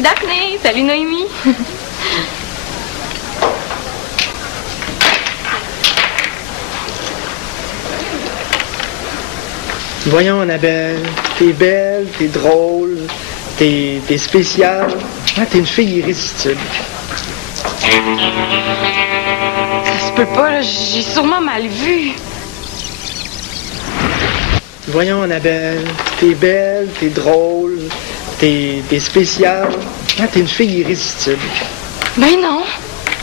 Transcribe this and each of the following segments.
Salut Daphné, salut Noémie. Voyons, Annabelle, t'es belle, t'es drôle, t'es spéciale. Ah, t'es une fille irrésistible. Ça se peut pas, là. J'ai sûrement mal vu. Voyons, Annabelle, t'es belle, t'es drôle, t'es spéciale. Ah, t'es une fille irrésistible. Ben non,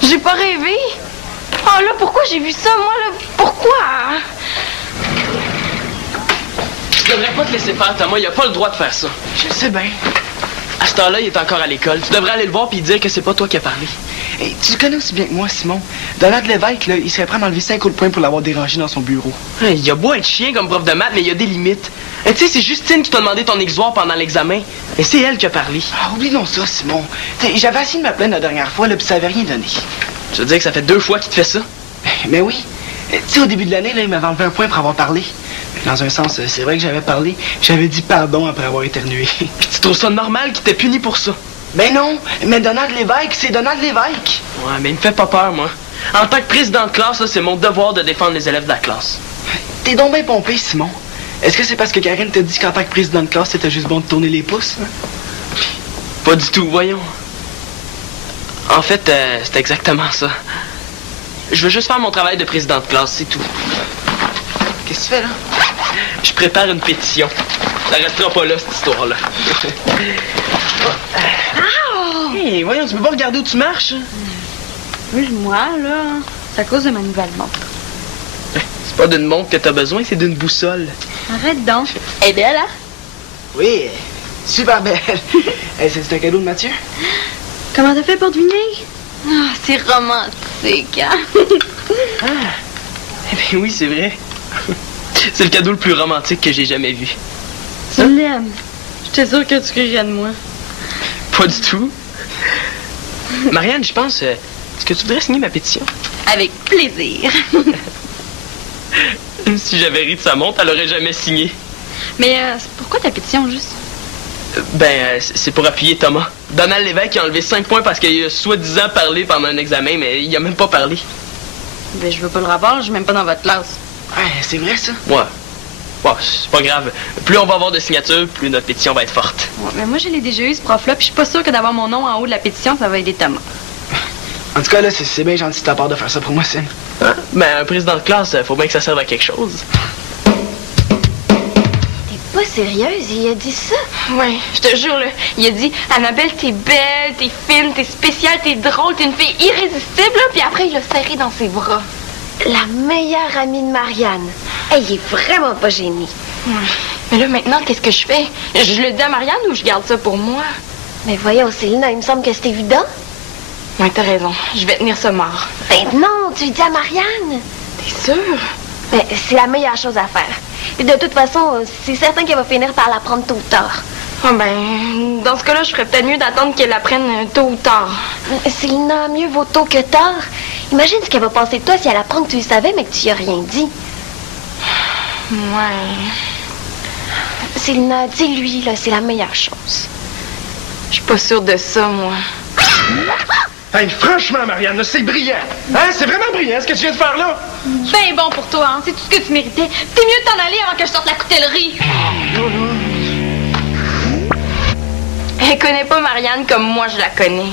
j'ai pas rêvé. Oh là, pourquoi j'ai vu ça, moi, là? Pourquoi? Tu devrais pas te laisser faire, Thomas. Il a pas le droit de faire ça. Je sais bien. À ce temps-là, il est encore à l'école. Tu devrais aller le voir puis dire que c'est pas toi qui as parlé. Hey, tu le connais aussi bien que moi, Simon. Donald Lévesque, là, il serait prêt à m'enlever 5 coups de poing pour l'avoir dérangé dans son bureau. Hey, il a beau être chien comme prof de maths, mais il y a des limites. Tu sais, c'est Justine qui t'a demandé ton exutoire pendant l'examen. Et c'est elle qui a parlé. Ah, oublions ça, Simon. J'avais essayé de me plaindre la dernière fois, là, puis ça avait rien donné. Tu veux dire que ça fait 2 fois qu'il te fait ça? Mais oui. Tu sais, au début de l'année, là, il m'avait enlevé un point pour avoir parlé. Dans un sens, c'est vrai que j'avais parlé. J'avais dit pardon après avoir éternué. Puis tu trouves ça normal qu'il t'ait puni pour ça? Ben non, mais Donald Lévesque, c'est Donald Lévesque. Ouais, mais il me fait pas peur, moi. En tant que président de classe, là, c'est mon devoir de défendre les élèves de la classe. T'es donc bien pompé, Simon. Est-ce que c'est parce que Karine t'a dit qu'en tant que président de classe, c'était juste bon de tourner les pouces? Hein? Pas du tout, voyons. En fait, c'est exactement ça. Je veux juste faire mon travail de président de classe, c'est tout. Qu'est-ce que tu fais, là? Je prépare une pétition. Ça restera pas là, cette histoire-là. Hey, voyons, tu peux pas regarder où tu marches? Oui, moi, là, c'est à cause de ma nouvelle montre. C'est pas d'une montre que t'as besoin, c'est d'une boussole. Arrête donc. Elle est belle, hein? Oui, super belle. C'est un cadeau de Mathieu? Comment t'as fait pour deviner? Ah, c'est romantique, hein? Eh bien oui, c'est vrai. C'est le cadeau le plus romantique que j'ai jamais vu. Tu l'aimes. J'étais sûre que tu rirais de moi. Pas du tout. Marianne, je pense... est-ce que tu voudrais signer ma pétition? Avec plaisir. Si j'avais ri de sa montre, elle aurait jamais signé. Mais pourquoi ta pétition, juste? C'est pour appuyer Thomas. Donald Lévesque a enlevé 5 points parce qu'il a soi-disant parlé pendant un examen, mais il a même pas parlé. Ben, je veux pas le rapport, je suis même pas dans votre classe. Ouais, c'est vrai, ça? Ouais. Bon, c'est pas grave. Plus on va avoir de signatures, plus notre pétition va être forte. Ouais, mais moi, je l'ai déjà eu, ce prof-là, puis je suis pas sûre que d'avoir mon nom en haut de la pétition, ça va aider Thomas. En tout cas, là, c'est bien gentil de ta part de faire ça pour moi, Sim. Hein? Ben, un président de classe, faut bien que ça serve à quelque chose. Pas sérieuse, il a dit ça? Oui, je te jure, là. Il a dit, Annabelle, t'es belle, t'es fine, t'es spéciale, t'es drôle, t'es une fille irrésistible, là. Puis après, il l'a serré dans ses bras. La meilleure amie de Marianne. Elle il est vraiment pas gêné. Ouais. Mais là, maintenant, qu'est-ce que je fais? Je le dis à Marianne ou je garde ça pour moi? Mais voyons, Célina, il me semble que c'est évident. Ouais, t'as raison. Je vais tenir ça mort. Ben non, tu le dis à Marianne. T'es sûre? Ben, c'est la meilleure chose à faire. Et de toute façon, c'est certain qu'elle va finir par l'apprendre tôt ou tard. Ah ben, dans ce cas-là, je ferais peut-être mieux d'attendre qu'elle l'apprenne tôt ou tard. Célina, mieux vaut tôt que tard. Imagine ce qu'elle va penser de toi si elle apprend que tu le savais, mais que tu y as rien dit. Ouais. Célina, dis-lui, là, c'est la meilleure chose. Je suis pas sûre de ça, moi. Hey, franchement, Marianne, c'est brillant. Hein? C'est vraiment brillant, ce que tu viens de faire là. Ben bon pour toi, hein? C'est tout ce que tu méritais. T'es mieux de t'en aller avant que je sorte la coutellerie. Elle connaît pas Marianne comme moi je la connais.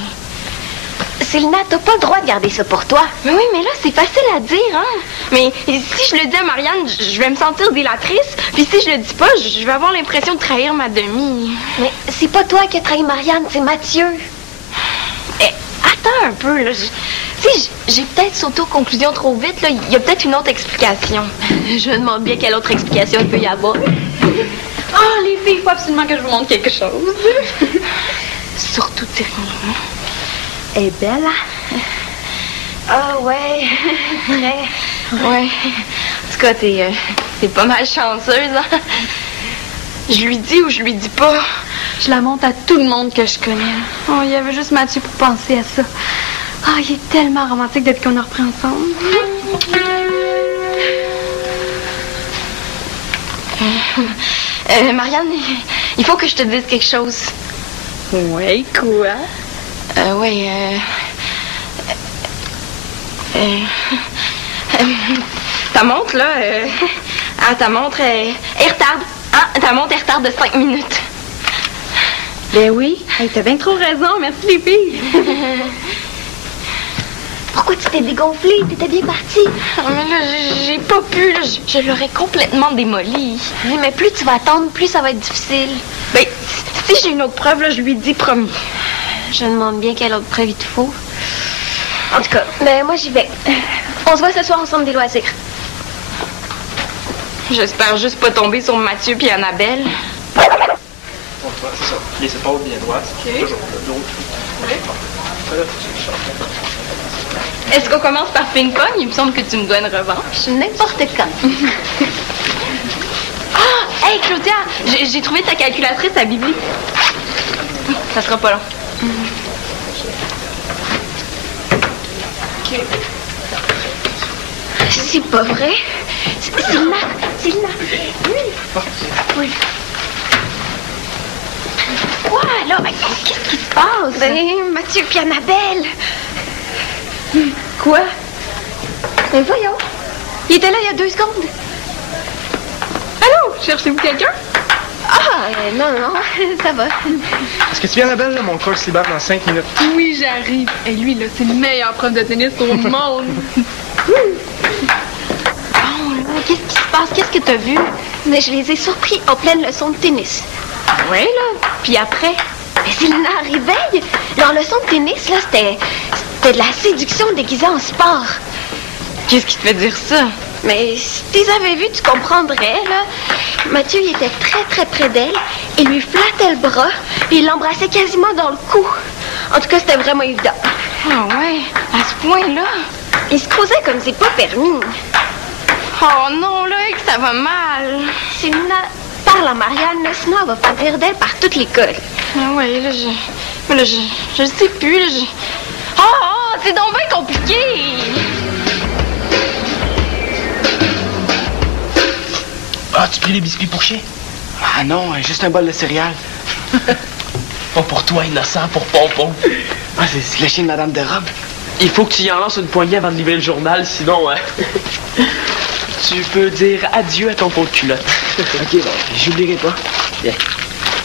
Célina, t'as pas le droit de garder ça pour toi. Mais oui, mais là, c'est facile à dire, hein? Mais si je le dis à Marianne, je vais me sentir délatrice. Puis si je le dis pas, je vais avoir l'impression de trahir ma demi. Mais c'est pas toi qui as trahi Marianne, c'est Mathieu. Attends un peu, là. Si j'ai peut-être sauté aux conclusions trop vite, là. Il y a peut-être une autre explication. Je me demande bien quelle autre explication il peut y avoir. Oh, les filles, il faut absolument que je vous montre quelque chose. Surtout, dis rien. Elle est belle, hein? Ah ouais, très. Ouais. En tout cas, t'es pas mal chanceuse, hein? Je lui dis ou je lui dis pas? Je la montre à tout le monde que je connais. Oh, il y avait juste Mathieu pour penser à ça. Oh, il est tellement romantique depuis qu'on a repris ensemble. Marianne, il faut que je te dise quelque chose. Ouais, quoi? Oui, ta montre, là, ta montre, elle retarde. Ah, ta montre, elle retarde de 5 minutes. Ben oui, hey, t'as bien trop raison, merci les filles. Pourquoi tu t'es dégonflée? T'étais bien partie. Mais là, j'ai pas pu, là, je l'aurais complètement démoli. Oui, mais plus tu vas attendre, plus ça va être difficile. Ben, si j'ai une autre preuve, là, je lui dis promis. Je me demande bien quelle autre preuve il te faut. En tout cas, ben moi j'y vais. On se voit ce soir ensemble des loisirs. J'espère juste pas tomber sur Mathieu puis Annabelle. C'est ça. Les épaules bien droites. Okay. Toujours le dos. Oui. Est-ce qu'on commence par ping-pong? Il me semble que tu me dois une revanche. N'importe quand. Ah! Hey, Claudia! J'ai trouvé ta calculatrice à Bibi. Ça sera pas long. OK. C'est pas vrai. C'est Lina. Oui. Quoi, là? Qu'est-ce qui se passe? Ben, Mathieu puis Annabelle. Quoi? Ben voyons. Il était là il y a 2 secondes. Allô? Cherchez-vous quelqu'un? Ah, non, ça va. Est-ce que tu viens, Annabelle? Mon cours se libère dans 5 minutes. Oui, j'arrive. Et lui, là, c'est le meilleur prof de tennis au monde. Bon, là, qu'est-ce qui se passe? Qu'est-ce que t'as vu? Mais je les ai surpris en pleine leçon de tennis. Oui, là. Puis après? Mais c'est Lina Réveil. Leur leçon de tennis, là, c'était de la séduction déguisée en sport. Qu'est-ce qui te fait dire ça? Mais si tu les avais vus, tu comprendrais, là. Mathieu, il était très, très près d'elle. Il lui flattait le bras, puis il l'embrassait quasiment dans le cou. En tout cas, c'était vraiment évident. Ah ouais? À ce point-là? Il se causait comme c'est pas permis. Oh non, là, que ça va mal. Si Lina parle à Marianne, là, sinon elle va faire rire d'elle par toute l'école. Ah ouais, là, je sais plus, là, Oh, c'est donc bien compliqué! Ah, tu pris les biscuits pour chien? Ah non, juste un bol de céréales. Pas pour toi, innocent, pour Pompon. Ah, c'est le chien de Madame de Robe. Il faut que tu y en lances une poignée avant de livrer le journal, sinon... tu peux dire adieu à ton pot de culotte. OK, bon, j'oublierai pas. Bien.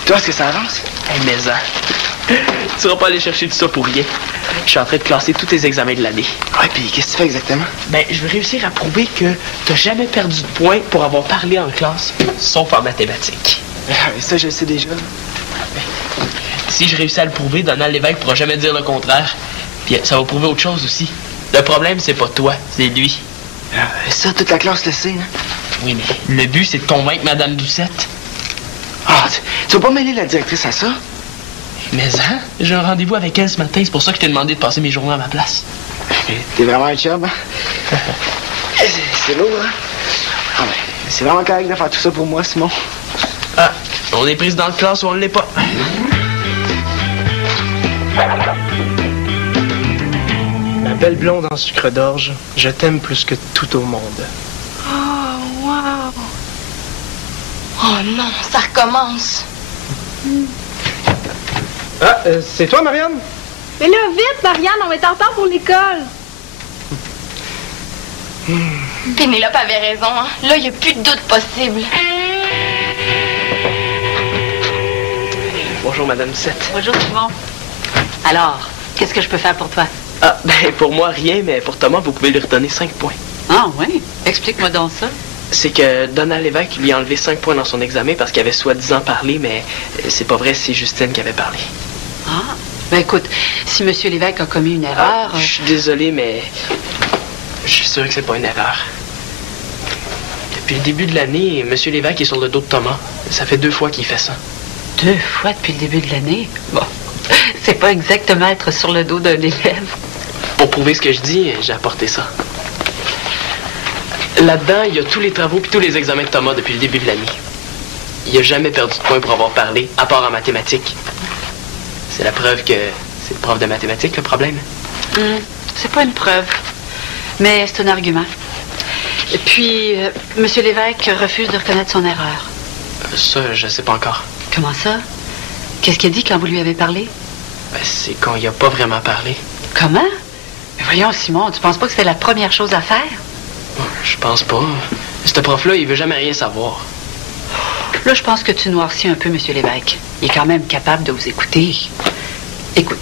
Toi, est-ce que ça avance? Hey, mais-en. Tu seras pas allé chercher tout ça pour rien. Je suis en train de classer tous tes examens de l'année. Ouais, puis qu'est-ce que tu fais exactement? Ben, je veux réussir à prouver que t'as jamais perdu de points pour avoir parlé en classe, sauf en mathématiques. Ça, je le sais déjà. Si je réussis à le prouver, Donald Lévesque pourra jamais dire le contraire. Puis ça va prouver autre chose aussi. Le problème, c'est pas toi, c'est lui. Ça, toute la classe le sait, hein? Oui, mais le but, c'est de convaincre Madame Doucette. Ah, tu vas pas mêler la directrice à ça? Mais hein, j'ai un rendez-vous avec elle ce matin, c'est pour ça que je t'ai demandé de passer mes journées à ma place. T'es vraiment un chum, hein? C'est lourd, hein? Ah ben, c'est vraiment correct de faire tout ça pour moi, Simon. Ah, on est président de classe ou on ne l'est pas. Ma belle blonde en sucre d'orge, je t'aime plus que tout au monde. Oh, wow! Oh non, ça recommence. Ah, c'est toi, Marianne? Mais là, vite, Marianne, on va être en retard pour l'école. Pénélope avait raison, hein? Là, il n'y a plus de doute possible. Bonjour, Madame Doucette. Bonjour, Simon. Alors, qu'est-ce que je peux faire pour toi? Ah, ben pour moi, rien, mais pour Thomas, vous pouvez lui redonner 5 points. Ah, oui? Explique-moi donc ça. C'est que Donald Lévesque lui a enlevé 5 points dans son examen parce qu'il avait soi-disant parlé, mais c'est pas vrai, c'est Justine qui avait parlé. Ah, ben écoute, si M. Lévesque a commis une erreur... Je suis désolé, mais je suis sûr que c'est pas une erreur. Depuis le début de l'année, M. Lévesque est sur le dos de Thomas. Ça fait 2 fois qu'il fait ça. 2 fois depuis le début de l'année? Bon, c'est pas exactement être sur le dos d'un élève. Pour prouver ce que je dis, j'ai apporté ça. Là-dedans, il y a tous les travaux puis tous les examens de Thomas depuis le début de l'année. Il n'a jamais perdu de points pour avoir parlé, à part en mathématiques. C'est la preuve que c'est le prof de mathématiques, le problème. C'est pas une preuve, mais c'est un argument. Et puis, M. Lévesque refuse de reconnaître son erreur. Ça, je sais pas encore. Comment ça? Qu'est-ce qu'il a dit quand vous lui avez parlé? Ben, c'est qu'on y a pas vraiment parlé. Comment? Mais voyons, Simon, tu penses pas que c'était la première chose à faire? Je pense pas. Ce prof-là, il veut jamais rien savoir. Là, je pense que tu noircis un peu, Monsieur l'évêque. Il est quand même capable de vous écouter. Écoute,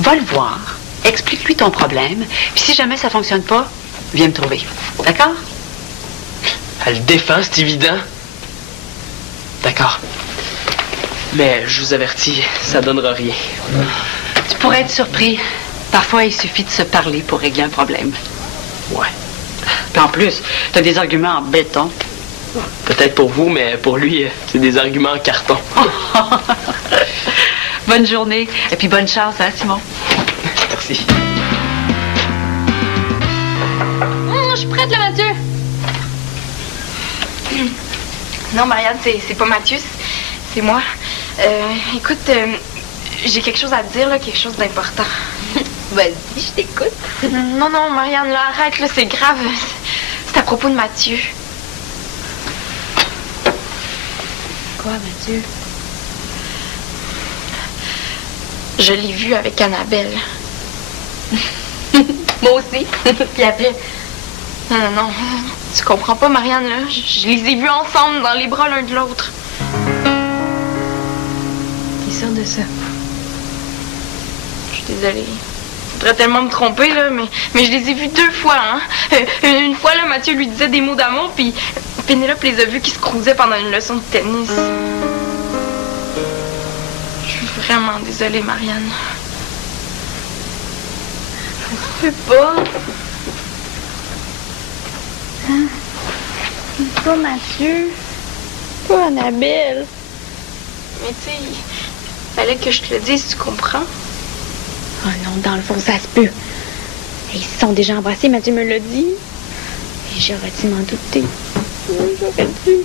va le voir, explique-lui ton problème, puis si jamais ça fonctionne pas, viens me trouver. D'accord? Elle le défend, c'est évident. D'accord. Mais je vous avertis, ça donnera rien. Tu pourrais être surpris. Parfois, il suffit de se parler pour régler un problème. Ouais. Puis en plus, t'as des arguments en béton. Peut-être pour vous, mais pour lui, c'est des arguments en carton. Bonne journée. Et puis bonne chance, hein, Simon? Merci. Je suis prête, là, Mathieu. Non, Marianne, c'est pas Mathieu, c'est moi. Écoute, j'ai quelque chose à te dire, là, quelque chose d'important. Vas-y, je t'écoute. Non, Marianne, là, arrête, là, c'est grave. C'est à propos de Mathieu. Quoi, Mathieu? Je l'ai vu avec Annabelle. Moi aussi. Puis après? Non. Tu comprends pas, Marianne, là? Je les ai vus ensemble, dans les bras l'un de l'autre. T'es sûre de ça? Je suis désolée. Faudrait tellement me tromper, là, mais je les ai vus 2 fois, hein. Une fois, là, Mathieu lui disait des mots d'amour, puis Pénélope les a vus qui se cruisaient pendant une leçon de tennis. Je suis vraiment désolée, Marianne. Je sais pas. Pas Mathieu. Pas Annabelle. Mais tu sais, il fallait que je te le dise, tu comprends? Oh non, dans le fond, ça se peut. Ils se sont déjà embrassés, Mathieu me l'a dit. Et j'aurais dû m'en douter. Oui, j'aurais dû.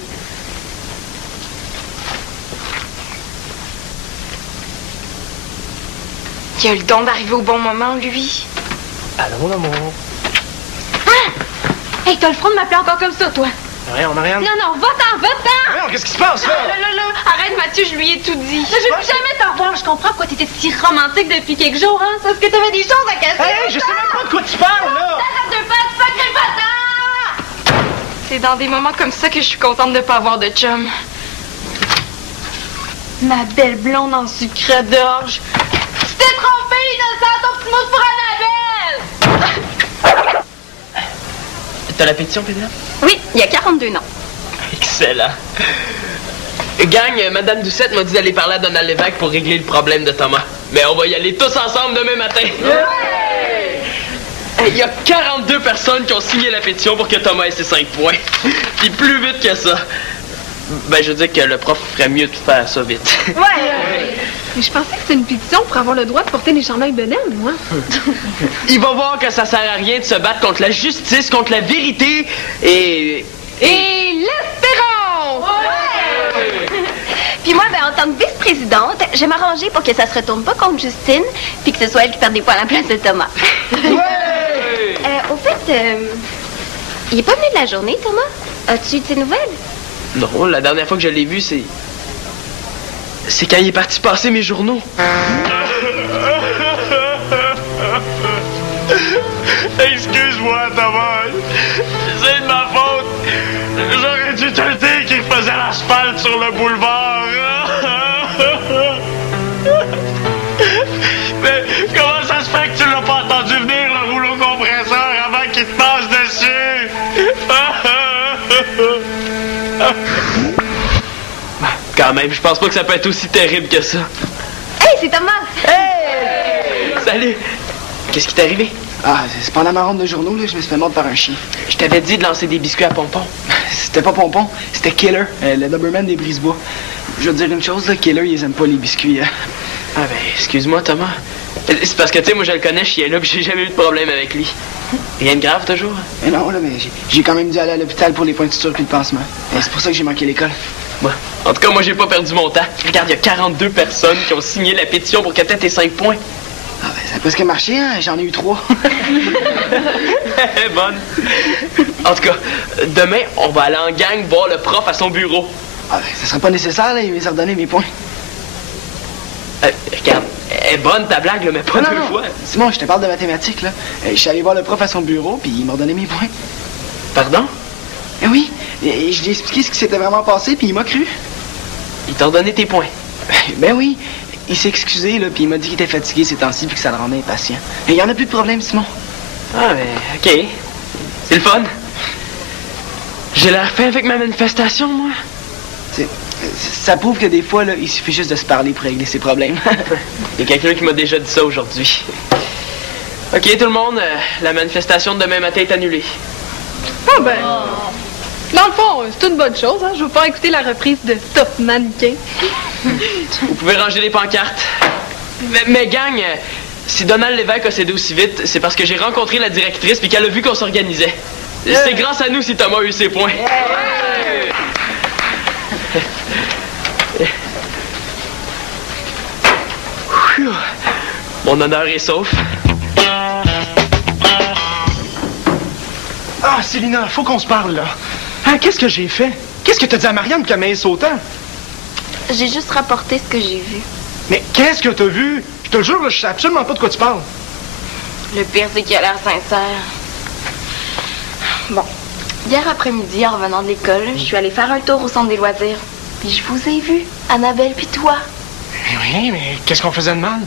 Il a le don d'arriver au bon moment, lui. Allô, mon amour. Hey, t'as le front de m'appeler encore comme ça, toi. Rien, Marianne. Non, va-t'en! Voyons, qu'est-ce qui se passe, là? Là, arrête, Mathieu, je lui ai tout dit. Je veux plus jamais t'en voir. Je comprends pourquoi t'étais si romantique depuis quelques jours, hein. C'est parce que t'avais des choses à casser. Hey, je sais même pas de quoi tu parles, là! T'arrêtes de pas de sacré patin! C'est dans des moments comme ça que je suis contente de pas avoir de chum. Ma belle blonde en sucre d'orge. Tu t'es trompée, innocent, ton petit mot pour Annabelle! T'as la pétition, Pénélope? Oui, il y a 42 noms. Excellent. Gang, Madame Doucette m'a dit d'aller parler à Donald Lévesque pour régler le problème de Thomas. Mais on va y aller tous ensemble demain matin. Il y a 42 personnes qui ont signé la pétition pour que Thomas ait ses 5 points. Puis plus vite que ça. Ben, je veux dire que le prof ferait mieux de faire ça vite. Mais je pensais que c'était une pétition pour avoir le droit de porter des chandails Benel, moi. Il va voir que ça sert à rien de se battre contre la justice, contre la vérité et l'espérance! Puis moi, ben, en tant que vice-présidente, je vais m'arranger pour que ça se retourne pas contre Justine, puis que ce soit elle qui perde des points à la place de Thomas. Au fait, il est pas venu de la journée, Thomas? As-tu eu de ses nouvelles? Non, la dernière fois que je l'ai vu, c'est quand il est parti passer mes journaux. Excuse-moi, Thomas. C'est de ma faute. J'aurais dû te dire qu'il faisait l'asphalte sur le boulevard. Mais comment ça se fait que tu l'as pas entendu venir, le rouleau compresseur, avant qu'il te passe dessus? Quand même, je pense pas que ça peut être aussi terrible que ça. Hey, c'est Thomas! Hey! Salut! Qu'est-ce qui t'est arrivé? Ah, c'est pendant ma ronde de journaux, là, je me suis fait mordre par un chien. Je t'avais dit de lancer des biscuits à Pompon. C'était pas Pompon, c'était Killer, le Doberman des Brisebois. Je veux te dire une chose, là, Killer, ils aiment pas les biscuits. Hein. Ah ben, excuse-moi, Thomas. C'est parce que, tu sais, moi, je le connais, ce chien-là, puis j'ai jamais eu de problème avec lui. Rien de grave, toujours? Mais non, là, mais j'ai quand même dû aller à l'hôpital pour les points de suture puis le pansement. Et c'est pour ça que j'ai manqué l'école. Ouais. En tout cas, moi, j'ai pas perdu mon temps. Regarde, il y a 42 personnes qui ont signé la pétition pour que t'aies tes 5 points. Ah ben, ça a presque marché, hein? J'en ai eu 3. Bonne. En tout cas, demain, on va aller en gang voir le prof à son bureau. Ah ben, ça sera pas nécessaire, là, il m'a ordonné mes points. bonne ta blague, là, mais pas deux fois. Simon, je te parle de mathématiques, là. Je suis allé voir le prof à son bureau, puis il m'a redonné mes points. Pardon? Oui, et je lui ai expliqué ce qui s'était vraiment passé, puis il m'a cru. Il t'a redonné tes points? Ben oui. Il s'est excusé, là, puis il m'a dit qu'il était fatigué ces temps-ci, puis que ça le rendait impatient. Et il y en a plus de problème, Simon. Ah, mais OK. C'est le fun. J'ai l'air fin avec ma manifestation, moi. Ça prouve que des fois, là, il suffit juste de se parler pour régler ses problèmes. Il y a quelqu'un qui m'a déjà dit ça aujourd'hui. OK, tout le monde, la manifestation de demain matin est annulée. Ah ben... Dans le fond, c'est une bonne chose, hein? Je veux pas écouter la reprise de Top Mannequin. Vous pouvez ranger les pancartes. Mais gang, si Donald Lévesque a cédé aussi vite, c'est parce que j'ai rencontré la directrice puis qu'elle a vu qu'on s'organisait. C'est grâce à nous si Thomas a eu ses points. Mon honneur est sauf. Ah, Célina, faut qu'on se parle, là. Hein, qu'est-ce que j'ai fait? Qu'est-ce que t'as dit à Marianne qu'elle m'aisse autant? J'ai juste rapporté ce que j'ai vu. Mais qu'est-ce que t'as vu? Je te le jure, là, je sais absolument pas de quoi tu parles. Le pire, c'est qu'il a l'air sincère. Bon, hier après-midi, en revenant de l'école, je suis allée faire un tour au centre des loisirs. Puis je vous ai vu, Annabelle puis toi. Mais oui, mais qu'est-ce qu'on faisait de mal?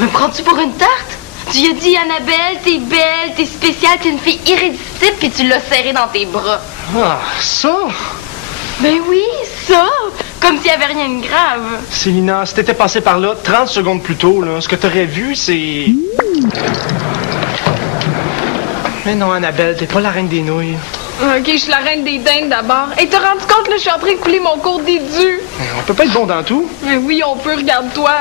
Me prends-tu pour une tarte? Tu lui as dit, Annabelle, t'es belle, t'es spéciale, t'es une fille irrésistible, puis tu l'as serrée dans tes bras. Ah, ça? Ben oui, ça! Comme s'il n'y avait rien de grave. Célina, si t'étais passé par là 30 secondes plus tôt, là, ce que t'aurais vu, c'est... Mais non, Annabelle, t'es pas la reine des nouilles. OK, je suis la reine des dindes d'abord. Et t'as rendu compte, là, je suis en train de couler mon cours d'édu. On peut pas être bon dans tout. Mais oui, on peut, regarde-toi.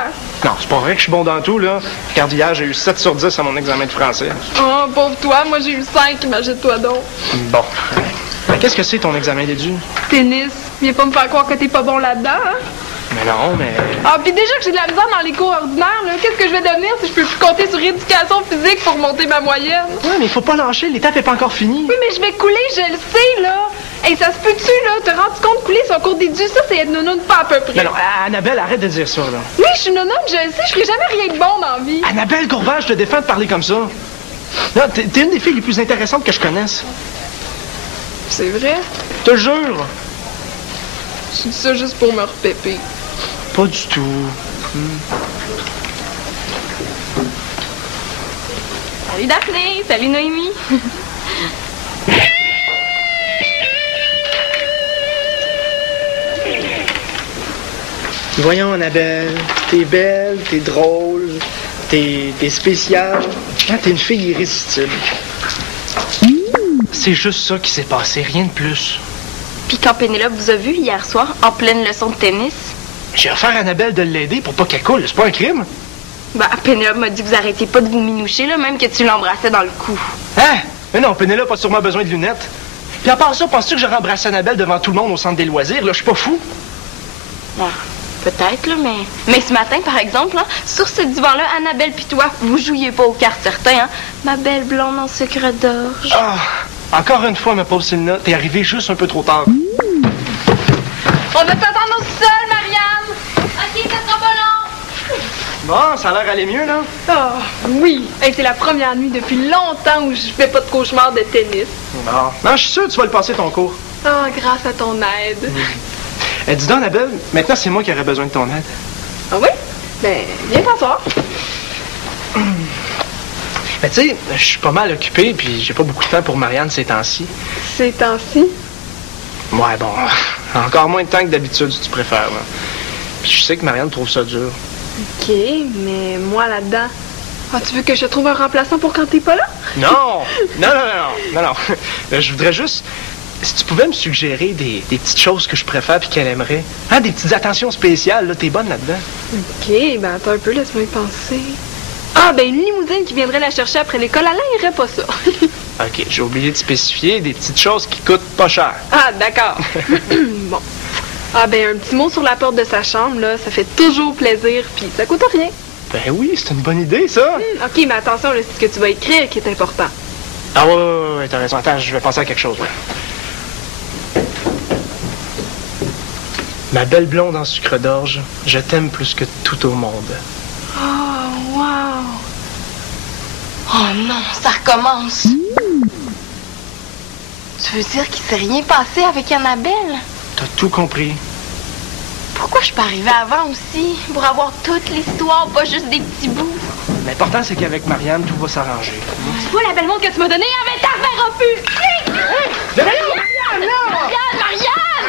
Non, c'est pas vrai que je suis bon dans tout, là. Regarde, hier, j'ai eu 7 sur 10 à mon examen de français. Oh, pauvre toi, moi j'ai eu 5, imagine-toi donc. Bon. Mais qu'est-ce que c'est ton examen d'édu? Tennis. Viens pas me faire croire que t'es pas bon là-dedans, hein? Mais non, mais... Ah, puis déjà que j'ai de la misère dans les cours ordinaires, là, qu'est-ce que je vais devenir si je peux plus compter sur éducation physique pour monter ma moyenne? Ouais, mais il faut pas lâcher, l'étape est pas encore finie. Oui, mais je vais couler, je le sais, là. Hey, ça se peut-tu, là? Te rends compte couler son cours d'édu, ça, c'est être nounoune pas à peu près. Non, Annabelle, arrête de dire ça, là. Oui, je suis nounoune, je le sais, je ferai jamais rien de bon dans la vie. Annabelle Courbage, je te défends de parler comme ça. Non, t'es une des filles les plus intéressantes que je connaisse. C'est vrai? Je te le jure. Je dis ça juste pour me repéper. Pas du tout. Salut Daphné, salut Noémie. Voyons, Annabelle, t'es belle, t'es drôle, t'es spéciale. Hein, t'es une fille irrésistible. C'est juste ça qui s'est passé, rien de plus. Puis quand Pénélope vous a vu hier soir, en pleine leçon de tennis, J'ai offert à Annabelle de l'aider pour pas qu'elle coule, c'est pas un crime? ben Pénélope m'a dit que vous arrêtiez pas de vous minoucher, là, même que tu l'embrassais dans le cou. Hein? Mais non, Pénélope a sûrement besoin de lunettes. Puis à part ça, penses-tu que j'aurais embrassé Annabelle devant tout le monde au centre des loisirs? Là, je suis pas fou. Ouais, peut-être, là, mais ce matin, par exemple, hein, sur ce divan-là, Annabelle pis toi, vous jouiez pas aux cartes, certains, hein? Ma belle blonde en sucre d'orge. Ah! Encore une fois, ma pauvre Célina, t'es arrivée juste un peu trop tard. On va t'attendre au sol, Marianne! OK, ça sera pas long! Bon, ça a l'air aller mieux, là. Oh, oui! Hey, c'est la première nuit depuis longtemps où je fais pas de cauchemar de tennis. Bon. Non, je suis sûr que tu vas le passer ton cours. Oh, grâce à ton aide. Dis donc, Annabelle, maintenant, c'est moi qui aurais besoin de ton aide. Ah oui? Ben, viens t'asseoir. Mais tu sais, je suis pas mal occupé, puis j'ai pas beaucoup de temps pour Marianne ces temps-ci. Ces temps-ci? Ouais, bon, encore moins de temps que d'habitude, si tu préfères, là. Puis je sais que Marianne trouve ça dur. OK, mais moi là-dedans... Ah, tu veux que je te trouve un remplaçant pour quand t'es pas là? Non! Non. Je voudrais juste... Si tu pouvais me suggérer des petites choses que je préfère puis qu'elle aimerait. Hein, des petites attentions spéciales, là, t'es bonne là-dedans. OK, ben attends un peu, laisse-moi y penser. Ah, ben une limousine qui viendrait la chercher après l'école, Alain irait pas ça. OK, j'ai oublié de spécifier des petites choses qui coûtent pas cher. Ah, d'accord. Bon. Ah, ben un petit mot sur la porte de sa chambre, là, ça fait toujours plaisir, puis ça coûte rien. Ben oui, c'est une bonne idée, ça. OK, mais attention, là, c'est ce que tu vas écrire qui est important. Ah ouais, t'as raison. Attends, je vais penser à quelque chose, ouais. Ma belle blonde en sucre d'orge, je t'aime plus que tout au monde. Ah, Oh non, ça recommence. Tu veux dire qu'il s'est rien passé avec Annabelle? T'as tout compris. Pourquoi je suis pas arrivée avant aussi? Pour avoir toute l'histoire, pas juste des petits bouts. L'important, c'est qu'avec Marianne, tout va s'arranger. Tu vois la belle montre que tu m'as donnée? Elle va t'en plus! Marianne!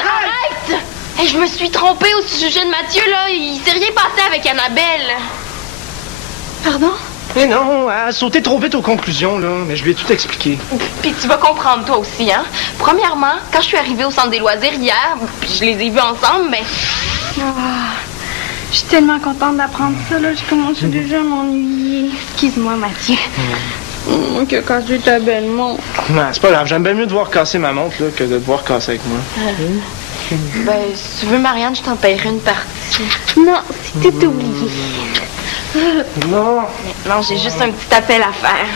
Arrête! Hey, je me suis trompée au sujet de Mathieu, là. Il s'est rien passé avec Annabelle. Pardon? Eh non, elle a sauté trop vite aux conclusions, là. Mais je lui ai tout expliqué. Puis tu vas comprendre, toi aussi, hein? Premièrement, quand je suis arrivée au centre des loisirs hier, puis je les ai vus ensemble, mais... je suis tellement contente d'apprendre ça, là. Je commence déjà à m'ennuyer. Excuse-moi, Mathieu. Que casser ta belle montre. Non, c'est pas grave. J'aime bien mieux devoir casser ma montre, là, que de devoir casser avec moi. Ben, si tu veux, Marianne, je t'en paierai une partie. Non, c'est tout oublié. Non. Non, j'ai juste un petit appel à faire.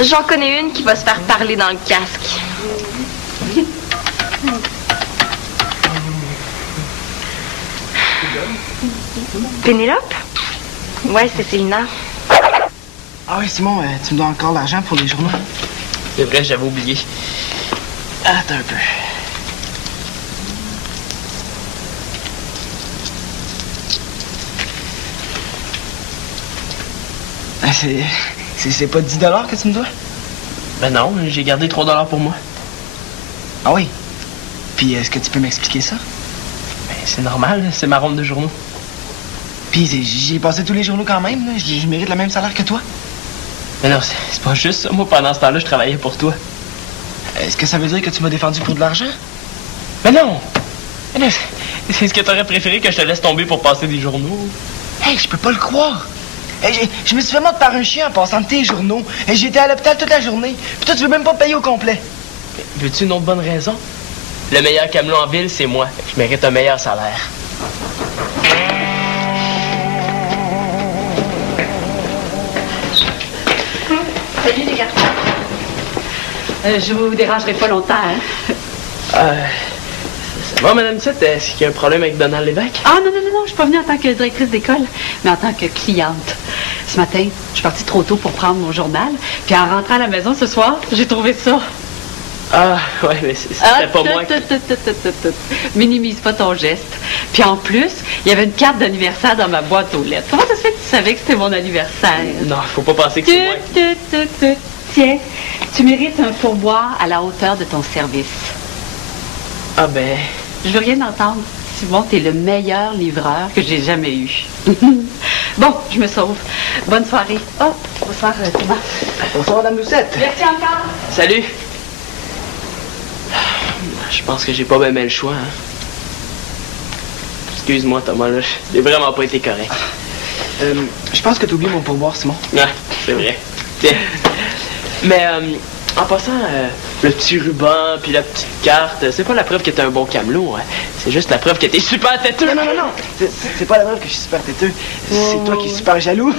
J'en connais une qui va se faire parler dans le casque. Pénélope? Ouais, c'est Célina. Ah oui, Simon, tu me dois encore l'argent pour les journaux. C'est vrai, j'avais oublié. Attends un peu. C'est pas 10 $ que tu me dois? Ben non, j'ai gardé 3 $ pour moi. Ah oui? Puis est-ce que tu peux m'expliquer ça? Ben, c'est normal, c'est ma ronde de journaux. Puis j'ai passé tous les journaux quand même, là. Je mérite le même salaire que toi. Mais non, c'est pas juste ça. Moi, pendant ce temps-là, je travaillais pour toi. Est-ce que ça veut dire que tu m'as défendu pour de l'argent? Mais non! Mais non, c'est ce que t'aurais préféré que je te laisse tomber pour passer des journaux? Hey, je peux pas le croire! Hey, je me suis fait mordre par un chien en passant tes journaux. Et j'ai été à l'hôpital toute la journée. Puis toi, tu veux même pas me payer au complet. Mais veux-tu une autre bonne raison? Le meilleur camelot en ville, c'est moi. Je mérite un meilleur salaire. Salut les garçons. Je vous dérangerai pas longtemps, hein? Ça va, Madame Tite? Est-ce qu'il y a un problème avec Donald Lévesque? Ah non, je suis pas venue en tant que directrice d'école, mais en tant que cliente. Ce matin, je suis partie trop tôt pour prendre mon journal, puis en rentrant à la maison ce soir, j'ai trouvé ça. Ah, ouais, mais c'était pas moi qui... Minimise pas ton geste. Puis en plus, il y avait une carte d'anniversaire dans ma boîte aux lettres. Comment ça se fait que tu savais que c'était mon anniversaire? Non, faut pas penser que c'est moi. Tiens, tu mérites un pourboire à la hauteur de ton service. Ah ben... Je veux rien entendre. Simon, t'es le meilleur livreur que j'ai jamais eu. Bon, je me sauve. Bonne soirée. Oh, bonsoir, Thomas. Bonsoir, Madame Doucette. Merci encore. Salut. Je pense que j'ai pas bien le choix, hein. Excuse-moi, Thomas, là. J'ai vraiment pas été correct. Je pense que t'oublies mon pourboire, Simon. Ouais, c'est vrai. Tiens. Mais, en passant, le petit ruban puis la petite carte, c'est pas la preuve que t'es un bon camelot, hein. C'est juste la preuve que t'es super têteux. Non. C'est pas la preuve que je suis super têteux. C'est toi qui es super jaloux.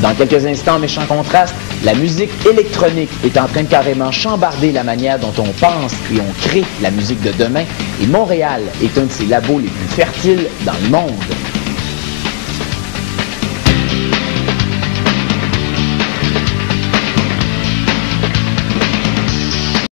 Dans quelques instants, méchant contraste, la musique électronique est en train de carrément chambarder la manière dont on pense et on crée la musique de demain. Et Montréal est un de ses labos les plus fertiles dans le monde.